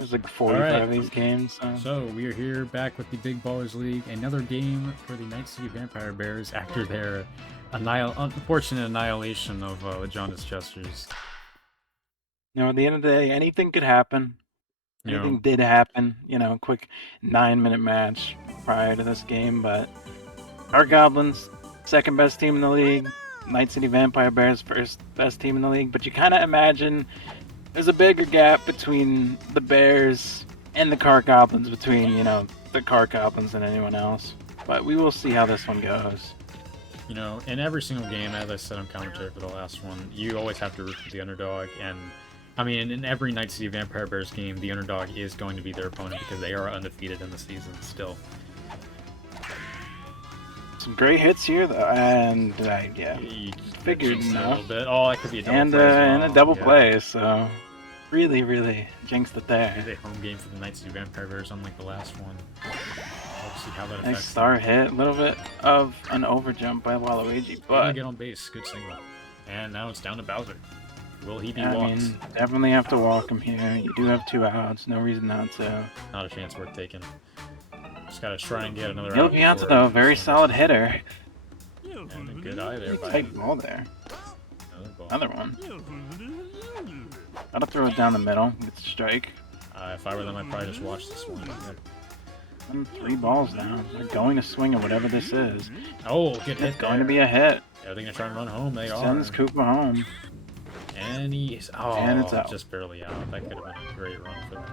There's like 45 of these games. So we are here back with the Big Ballers League. Another game for the Night City Vampire Bears after their unfortunate annihilation of Jonas Chester's. You know, at the end of the day, anything could happen. Anything did happen. You know, quick 9-minute match prior to this game, but our Goblins, second best team in the league. Night City Vampire Bears, first best team in the league. But you kind of imagine there's a bigger gap between the Bears and the Cart Goblins, between, you know, the Cart Goblins and anyone else. But we will see how this one goes. You know, in every single game, as I said on commentary for the last one, you always have to root for the underdog. And, I mean, in every Night City Vampire Bears game, the underdog is going to be their opponent because they are undefeated in the season still. Some great hits here, though, and yeah, You figured a little bit. Oh, that could be a double and play as well. and a double play, so really jinxed it there. It's a home game for the Night City Vampire Bears, unlike the last one. Let's see how that affects. Nice star hit, a little bit of an overjump by Waluigi, but get on base, good single. And now it's down to Bowser. Will he be I walked? mean, definitely have to walk him here. You do have 2 outs, no reason not to. Not a chance worth taking. Just gotta try and get another Neil out. Piazza, though, very solid hitter. And a good eye there. Tight ball there. Another one. Gotta throw it down the middle. Get the strike. If I were them, I'd probably just watch this one. And 3 balls now. They're going to swing at whatever this is. Oh, good hit. It's going to be a hit. Are they gonna try and run home? They Sends are. Koopa home. And he's and it's out. Just barely out. That could have been a great run for them.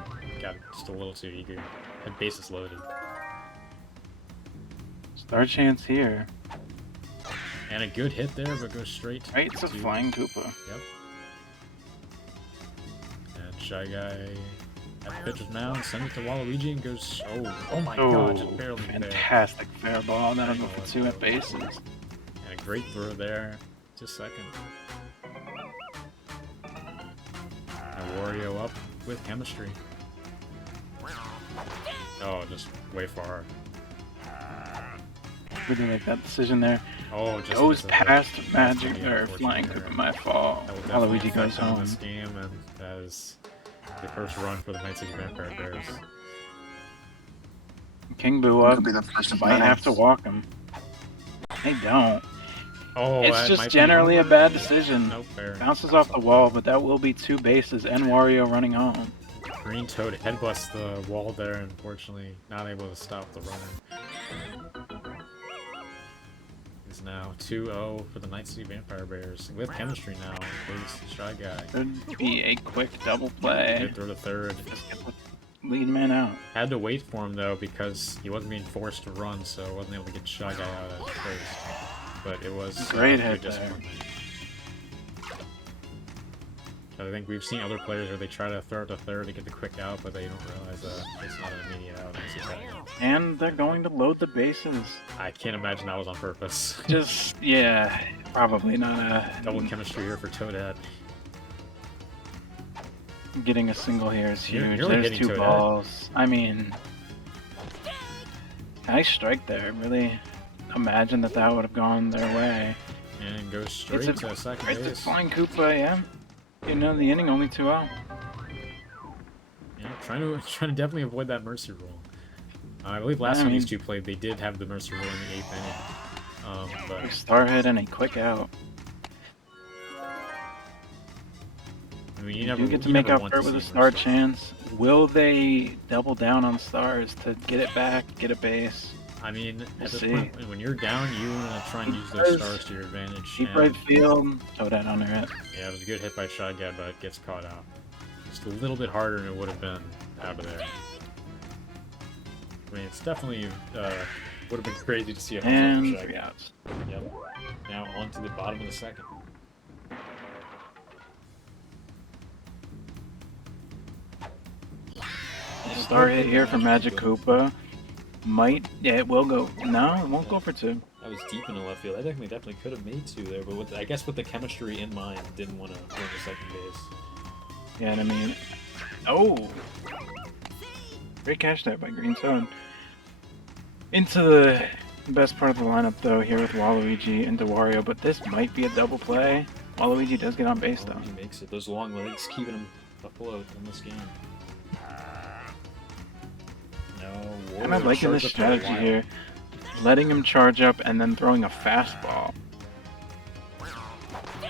Got just a little too eager. Had bases loaded. Star chance here. And a good hit there, but goes straight. Right, it's a flying Koopa. Yep. And Shy Guy at the pitcher's mound, send it to Waluigi and goes. Oh my God! Just barely there. Fantastic fair ball. That'll go for 2 at bases. And a great throw there. Just second. And Wario up with chemistry. Oh, just way far. Really make that decision there. Oh, just goes past Magic or Flying Koopa. My fault. Waluigi goes home. This game, and that is the first run for the Night City Vampire Bears. King Boo up. Might have to walk him. They don't. Oh, it's just generally a bad decision. Nope, fair. Bounces off the wall, but that will be 2 bases and Wario running home. Green Toad headbutts the wall there, unfortunately not able to stop the runner. Is now 2-0 for the Night City Vampire Bears with chemistry now. Please, Shy Guy. Could be a quick double play. Good throw to third. Lead man out. Had to wait for him though because he wasn't being forced to run, so I wasn't able to get Shy Guy out at first. But it was great hit there. I think we've seen other players where they try to throw it to third to get the quick out, but they don't realize it's not an immediate out. And they're going to load the bases. I can't imagine that was on purpose. Just, yeah, probably not a... Double chemistry here for Toadette. Getting a single here is huge. You're There's 2 balls. I mean, nice strike there. Really imagine that would have gone their way. And goes straight to second base. It's a flying Koopa, yeah. You know, the inning only 2-0. Yeah, trying to definitely avoid that mercy rule. I believe last time these two played, they did have the mercy rule in the 8th inning. But a star hit and a quick out. I mean, you get to make up for it with a star chance. Will they double down on stars to get it back, get a base? I mean, at this point, when you're down, you want to try and use those stars to your advantage. Deep right field, Toadette on her hit. Yeah, it was a good hit by Shy Guy, but it gets caught out. Just a little bit harder than it would have been out of there. I mean, it's definitely would have been crazy to see a home run for Shy Guy. Outs. Yep. Now on to the bottom of the second. Star hit here for Magic Koopa. It will go. No, it won't go for 2. That was deep in the left field. I definitely could have made 2 there, but I guess with the chemistry in mind, didn't want to run to second base. Yeah, and I mean, oh, great catch there by Green Toad. Into the best part of the lineup though here with Waluigi into Wario, but this might be a double play. Waluigi does get on base though. He makes it. Those long legs keeping him afloat in this game. And I'm liking this strategy here. Letting him charge up and then throwing a fastball.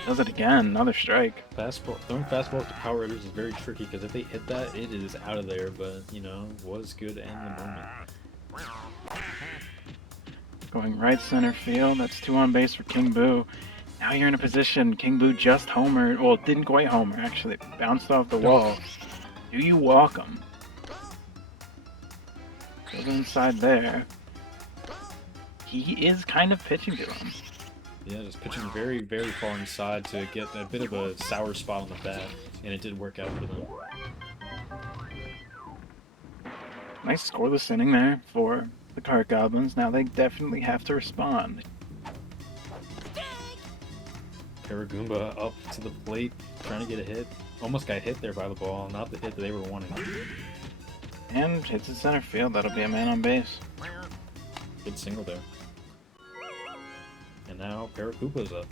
Does it again, another strike. Throwing fastballs to power hitters is very tricky because if they hit that, it is out of there. But you know, was good to end the moment. Going right center field. That's 2 on base for King Boo. Now you're in a position. King Boo just homered. Well, didn't quite homer actually. Bounced off the wall. Do you walk him? Goes inside there. He is kind of pitching to him. Yeah, just pitching very, very far inside to get a bit of a sour spot on the bat, and it did work out for them. Nice scoreless inning there for the Cart Goblins. Now they definitely have to respond. Paragoomba up to the plate, trying to get a hit. Almost got hit there by the ball, not the hit that they were wanting. And hits it center field. That'll be a man on base. Good single there. And now Paragoomba's up.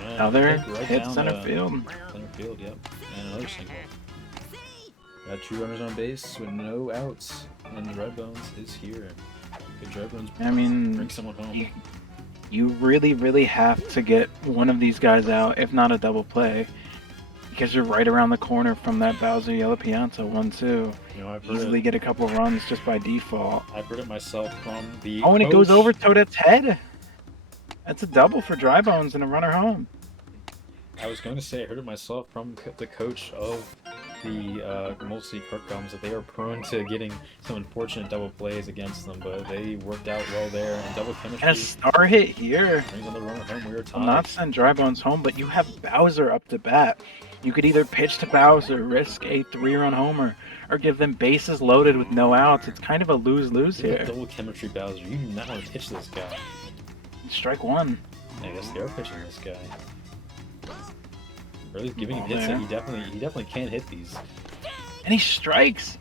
And Another right hit down center field. Center field, yep. And another single. Got 2 runners on base with no outs, and the Red Bones is here. Good Red Bones. I mean, bring someone home. You really, really have to get one of these guys out, if not a double play, because you're right around the corner from that Bowser Yellow Pianta 1-2. You know, I've easily get a couple runs just by default. I've heard it myself from the and coach. It goes over Toadette's head. That's a double for Dry Bones and a runner home. I was going to say I heard it myself from the coach of the Multi Cart Goblins that they are prone to getting some unfortunate double plays against them, but they worked out well there, and double chemistry. And a star hit here. Brings on the runner home. We are tied. Will not send Dry Bones home, but you have Bowser up to bat. You could either pitch to Bowser, risk a 3-run homer, or give them bases loaded with no outs. It's kind of a lose-lose here. Double chemistry Bowser. You do not want to pitch this guy. Strike 1. I guess they are pitching this guy. Or at least giving him hits that he definitely can hit these. And he strikes.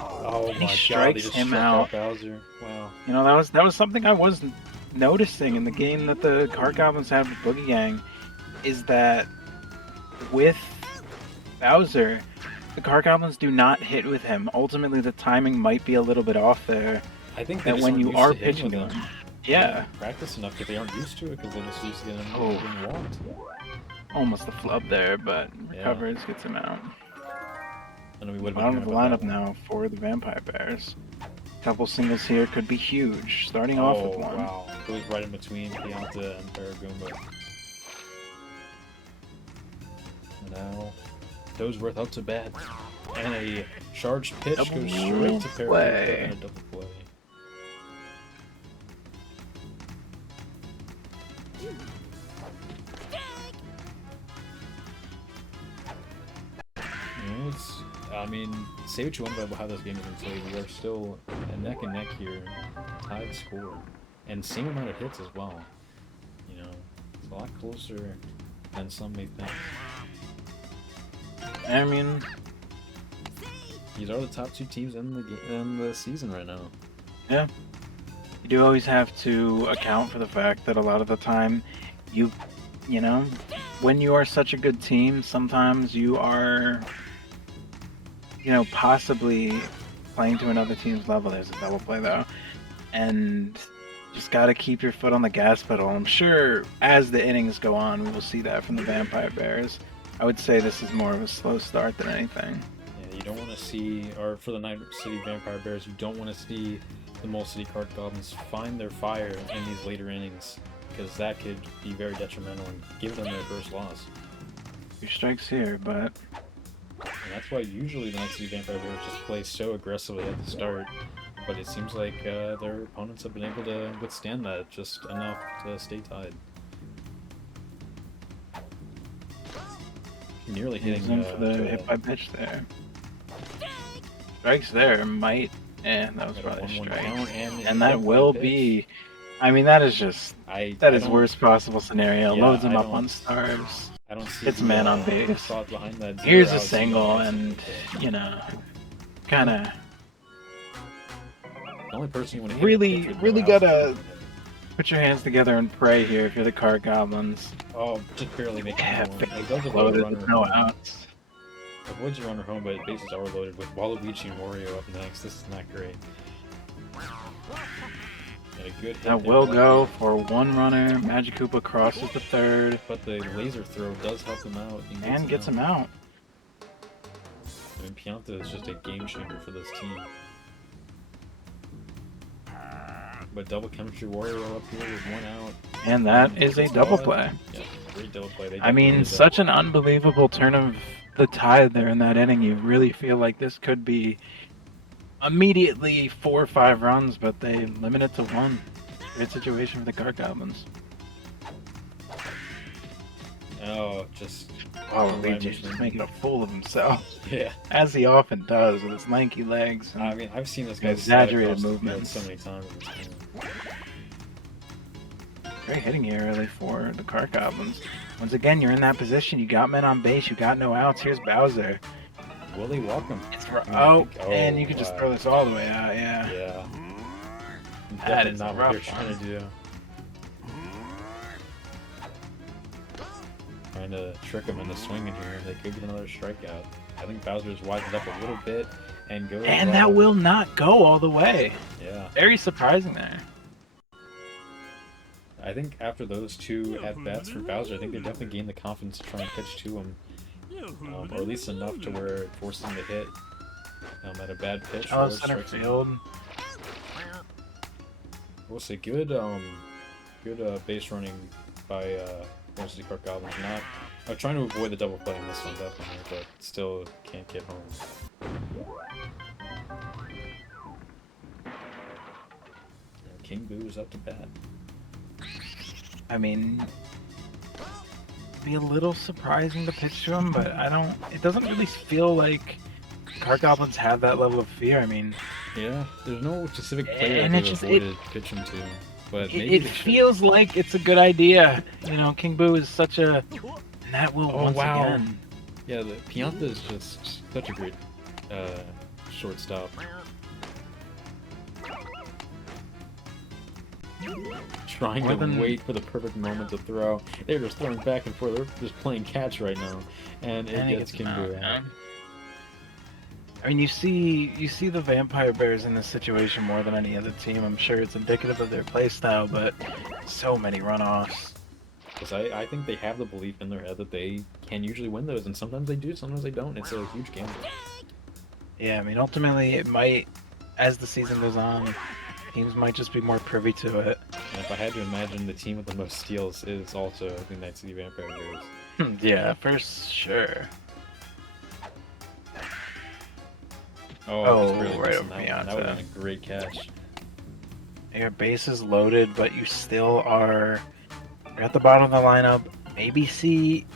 Oh and my he strikes God! They just him struck out. Bowser. Wow. You know, that was something I was noticing in the game that the Cart Goblins have with Boogie Gang, is that with Bowser, the Cart Goblins do not hit with him. Ultimately, the timing might be a little bit off there. I think that when you are pitching to him. Yeah. Practice enough because they aren't used to it because they're just used to getting walked. Almost a flub there, but recovers, gets him out. And we would bottom of the lineup now for the Vampire Bears. Couple singles here could be huge. Starting off with one. Wow. Goes right in between Pianta and Paragoomba. Now, Doesworth up to bat. And a charged pitch goes straight to Paragoomba and a double play. I mean, say what you want about how this game has been played. We are still neck and neck here, tied score, and same amount of hits as well. You know, it's a lot closer than some may think. I mean, these are the top 2 teams in the season right now. Yeah, you do always have to account for the fact that a lot of the time, you know, when you are such a good team, sometimes you are, you know, possibly playing to another team's level. There's a double play though, and just got to keep your foot on the gas pedal. I'm sure as the innings go on, we will see that from the Vampire Bears. I would say this is more of a slow start than anything. Yeah, you don't want to see, or for the Night City Vampire Bears, you don't want to see the Mole City Cart Goblins find their fire in these later innings, because that could be very detrimental and give them their first loss. 2 strikes here, but... And that's why usually the Night City Vampire Bears just play so aggressively at the start, but it seems like their opponents have been able to withstand that just enough to stay tied. Nearly hitting for the hit by pitch there. Strikes there might, that was probably a strike. And that will be, I mean, that is just, that is worst possible scenario. Yeah, Loads him up on stars. I don't see it's man on base. Thought behind that. Here's a single, and you know, kind of. The only person you want to really gotta put your hands together and pray here if you're the Cart Goblins. Oh, just barely making it. Like, Loaded with no outs. Avoids your runner home, but bases are loaded with Waluigi and Wario up next. This is not great. And a good hit That there, will lucky. go for one runner. Magikoopa crosses the third. But the laser throw does help him out. And gets him out. I mean, Pianta is just a game changer for this team. But double chemistry Wario up here with one out. And that is a double play. Yeah, great double play. I mean, such an unbelievable turn of the tide there in that inning. You really feel like this could be immediately 4 or 5 runs, but they limit it to 1. Great situation for the Cart Goblins. Oh, just... Luigi's just making a fool of himself. Yeah. As he often does with his lanky legs. I mean, I've seen this guy exaggerated movements so many times in this game. Great hitting here, really, for the Cart Goblins. Once again, you're in that position. You got men on base. You got no outs. Here's Bowser. Willie, welcome. And you can just throw this all the way out, yeah. Yeah. That is not what they're trying to do. Trying to trick him into swinging here. They could get another strikeout. I think Bowser's widened up a little bit and goes. And that will not go all the way. Yeah. Very surprising there. I think after those 2 at-bats for Bowser, I think they definitely gained the confidence to try and pitch to him. Or at least enough to where it forced him to hit at a bad pitch. Oh, center field. We'll say good base running by most of the Cart Goblins. I'm trying to avoid the double play in this one, definitely, but still can't get home. And King Boo is up to bat. I mean, be a little surprising to pitch to him, but it doesn't really feel like Cart Goblins have that level of fear. I mean, yeah, there's no specific player and that they've avoided pitching to, but maybe it feels like it's a good idea. You know, King Boo is such a, and that will once again. Yeah, the Pianta is just such a great shortstop. Trying to wait for the perfect moment to throw. They're just throwing back and forth. They're just playing catch right now, and it gets King Boo out. I mean, you see the Vampire Bears in this situation more than any other team. I'm sure it's indicative of their play style, but so many runoffs. Because I think they have the belief in their head that they can usually win those, and sometimes they do, sometimes they don't. It's a huge gamble. Yeah, I mean, ultimately it might, as the season goes on, teams might just be more privy to it. And if I had to imagine, the team with the most steals is also the Night City Vampire Bears. Yeah, for sure. Oh, really right over that would have been a great catch. Your base is loaded, but you still are at the bottom of the lineup. Maybe see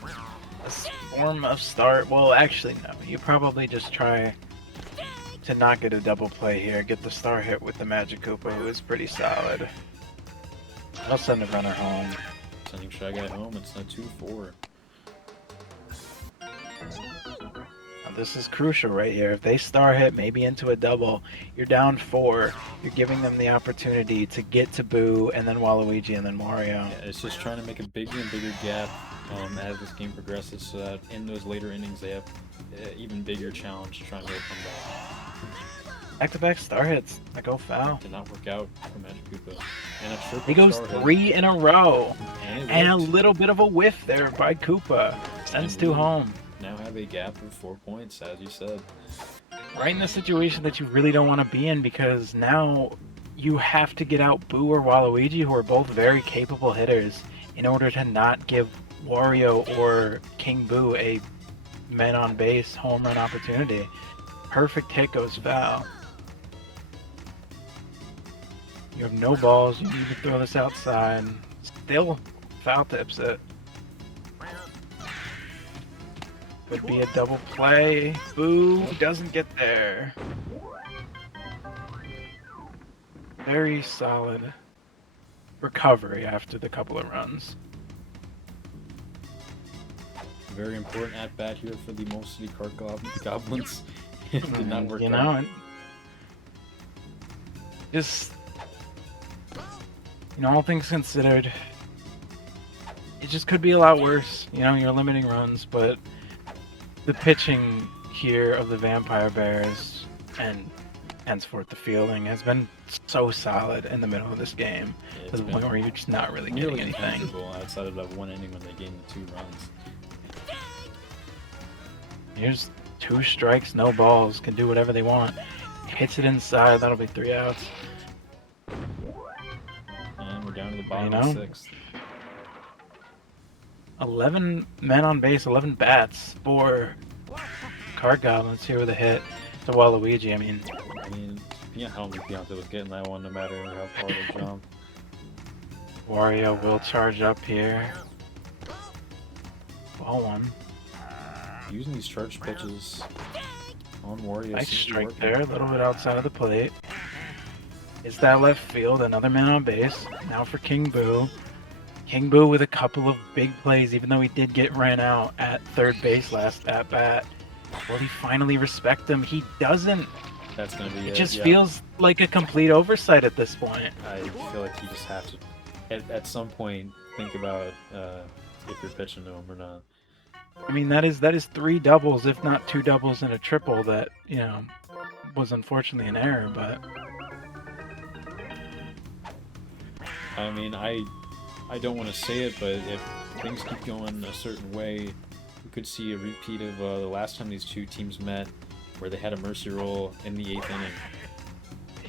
a form of start. Well, actually, no. You probably just try to not get a double play here. Get the star hit with the Magikoopa, who is pretty solid. I'll send a runner home. Sending Shy Guy home. It's a 2-4. This is crucial right here. If they star hit maybe into a double, you're down 4. You're giving them the opportunity to get to Boo and then Waluigi and then Mario. Yeah, it's just trying to make a bigger and bigger gap as this game progresses, so that in those later innings they have even bigger challenge to try and make a comeback. Back-to-back star hits that go foul. Did not work out for Magikoopa. And he goes 3 in a row. And a little bit of a whiff there by Koopa. Sends 2 home. Now have a gap of 4 points, as you said. Right in the situation that you really don't want to be in, because now you have to get out Boo or Waluigi, who are both very capable hitters, in order to not give Wario or King Boo a men-on-base home run opportunity. Perfect hit goes foul. You have no balls, you need to throw this outside. Still foul tips it. Could be a double play. Boo doesn't get there. Very solid recovery after the couple of runs. Very important at bat here for the Most City Cart Goblins. It did not work out. You know, just, all things considered, it just could be a lot worse. You're limiting runs, but the pitching here of the Vampire Bears and henceforth the fielding has been so solid in the middle of this game to the point where you're just not really getting anything. Outside of that one inning when they gained the 2 runs. Here's 2 strikes, no balls, can do whatever they want. Hits it inside, that'll be 3 outs. And we're down to the bottom of the 6th. 11 men on base, 11 bats for Card Goblins here with a hit to Waluigi. I mean, yeah, I don't think Beyonce was getting that one no matter how far they jump. Wario will charge up here. Ball 1. Using these charge pitches on Wario. Nice strike there, a little bit outside of the plate. It's that left field, another man on base. Now for King Boo. King Boo with a couple of big plays, even though he did get ran out at third base last at bat. Will he finally respect him? He doesn't. That's gonna be it. It just feels like a complete oversight at this point. I feel like you just have to, at some point, think about if you're pitching to him or not. I mean, that is 3 doubles, if not 2 doubles and a triple that, you know, was unfortunately an error, but... I mean, I don't want to say it, but if things keep going a certain way, we could see a repeat of the last time these 2 teams met, where they had a mercy roll in the 8th inning.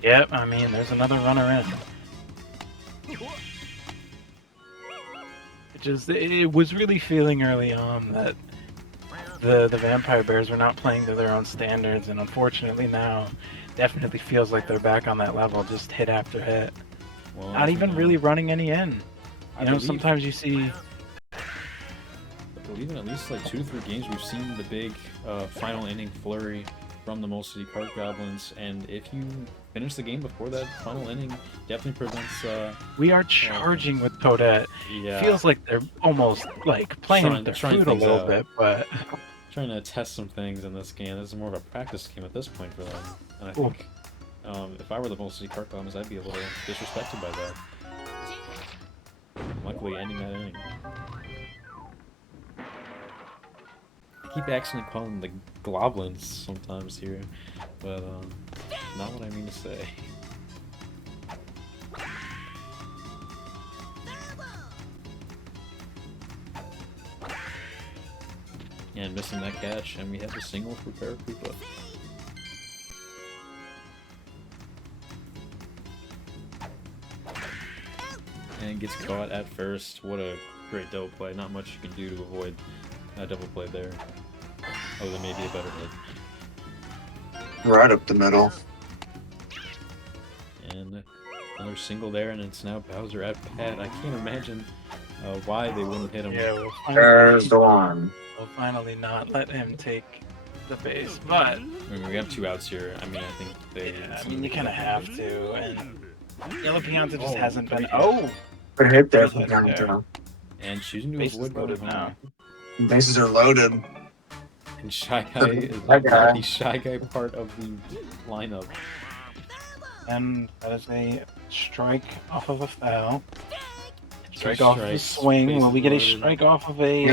Yep, I mean, there's another runner in. It was really feeling early on that the Vampire Bears were not playing to their own standards, and unfortunately now definitely feels like they're back on that level, just hit after hit. Well, not even really running any in. You know, sometimes you see... I believe in at least like 2 to 3 games we've seen the big final inning flurry from the Mole City Card Goblins, and if you finish the game before that final inning, definitely prevents... we are charging with Toadette. Yeah. Feels like they're almost like playing with their food a little bit, but... Trying to test some things in this game. This is more of a practice game at this point for them. And I think if I were the Mole City Card Goblins, I'd be a little disrespected by that. Luckily, ending that inning. I keep accidentally calling them the Goblins sometimes here, but not what I mean to say. And missing that catch, and we have a single for Paracupa. And gets caught at first. What a great double play. Not much you can do to avoid a double play there. Other than maybe a better hit. Right up the middle. And another single there, and it's now Bowser at bat. I can't imagine why they wouldn't hit him. Yeah, There's the one. We'll finally not let him take the base, but... I mean, we have 2 outs here. I mean, I think they... Yeah, I mean, you kind of have to, and... Yellow Pianta just hasn't been... Oh! Good hit there from Pianta. And choosing to avoid loaded now. Bases are loaded. And Shy Guy is the Shy Guy part of the lineup. And that is a strike off of a foul. Strike off of a swing. Will we get a strike off of a...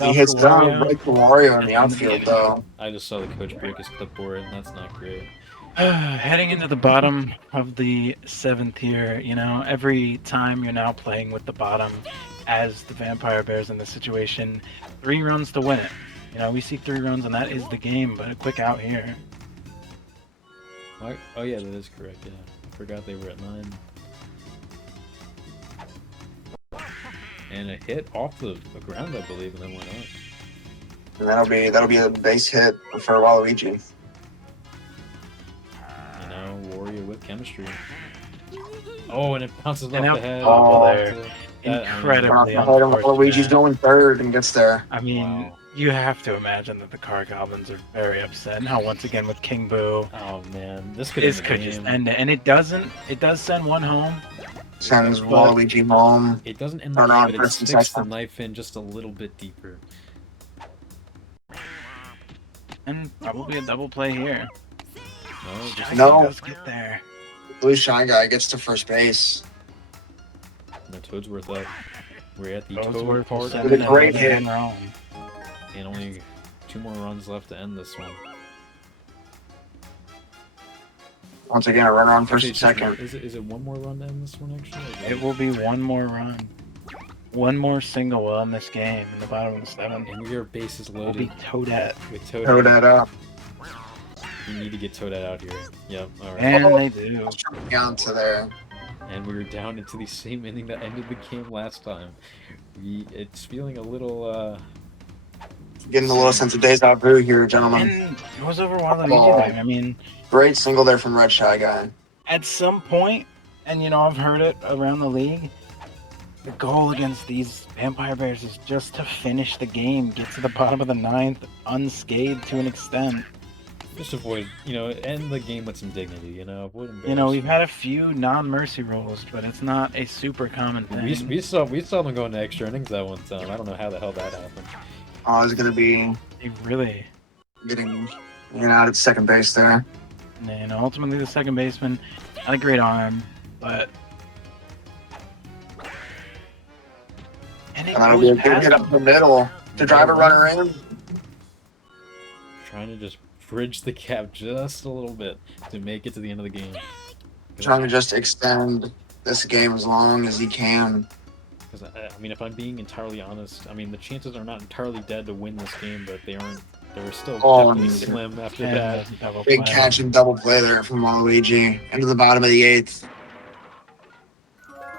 He hits down right to Wario in the outfield, though. I just saw the coach break his clipboard, and that's not great. Heading into the bottom of the 7th here, you know, every time you're now playing with the bottom as the Vampire Bears in this situation, 3 runs to win it. You know, we see 3 runs, and that is the game, but a quick out here. Oh, yeah, that is correct, yeah. I forgot they were at 9. And a hit off the ground, I believe, and then went up. And that'll be a base hit for Waluigi. You know, Wario with chemistry. Oh, and it bounces off the head. Oh, there. Incredibly Waluigi's going third and gets there. I mean, you have to imagine that the Card Goblins are very upset. Now, once again, with King Boo. Oh, man. This could just end it. And it doesn't. It does send one home. Sends Waluigi home. It doesn't end the game, but it sticks the knife in just a little bit deeper. And probably a double play here. No. Let's get there. Blue Shy Guy gets to first base. No, Toadsworth up. We're at the Those total were part With a great hit. and only 2 more runs left to end this one. Once again, a runner on first Actually, and second. Is it 1 more run to end this one, actually? It will be 1 more run. 1 more single will end this game in the bottom of the 7th. And we are bases Will loaded be Toadette. with Throw Toadette. that up. You need to get Toadette out here. Yep, alright. And they do. Down to there. And we were down into the same inning that ended the game last time. It's feeling a little, Getting a little sense of deja vu here, gentlemen. And it was over Waluigi there. I mean, Great single there from Red Shy Guy. at some point, and you know, I've heard it around the league, the goal against these Vampire Bears is just to finish the game, get to the bottom of the 9th unscathed to an extent. just avoid, end the game with some dignity, avoid embarrassment. You know, we've had a few non-mercy rolls, but it's not a super common thing. We saw them going to extra innings that one time. I don't know how the hell that happened. Oh, it's going to be They really... getting out at second base there. And ultimately the second baseman had a great arm, but... And it That'll be a goes good past hit up the middle to drive a runner in. Trying to just bridge the gap just a little bit to make it to the end of the game. Trying to just extend this game as long as he can. Because, I mean, if I'm being entirely honest, I mean, the chances are not entirely dead to win this game, but they were still definitely slim after that. Big catch and double play there from Waluigi into the bottom of the 8th.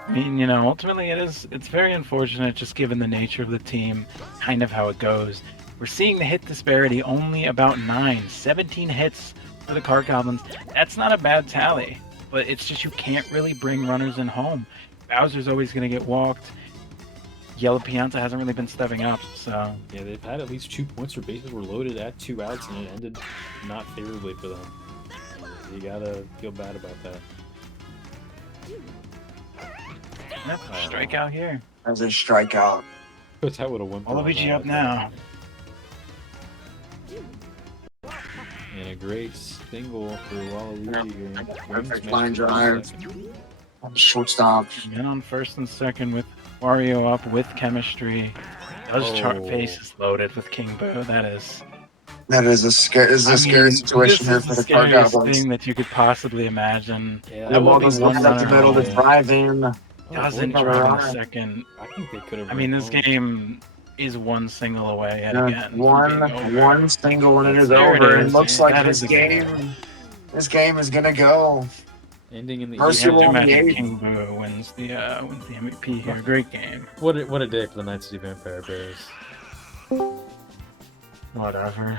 I mean, you know, ultimately it's very unfortunate just given the nature of the team, kind of how it goes. We're seeing the hit disparity only about 17 hits for the Card Goblins. That's not a bad tally, but it's just you can't really bring runners in home. Bowser's always going to get walked. Yellow Pianta hasn't really been stepping up, so... Yeah, they've had at least 2 points where bases were loaded at 2 outs, and it ended not favorably for them. You gotta feel bad about that. Yep, strikeout here. As a strikeout. That would have won. Waluigi up now. And a great single for Waluigi here. Perfect line drive. Shortstop. And on first and second with Wario up with chemistry. Does chart faces loaded with King Boo. That is a scary situation here for the Card scariest Goblins. thing that you could possibly imagine. Yeah, The ball be goes one left up the runner middle to home. drive in. Doesn't Oh, drive in runner. a second. I think they could have. I mean, this game is 1 single away yet Yeah, again. from being over. one single and it is There it over. It is. looks like That this is the game. game is gonna go. Ending in the Mercy You have to roll. imagine 8th. King Boo wins the MVP here. Great game. What a day for the Night City Vampire Bears. Whatever.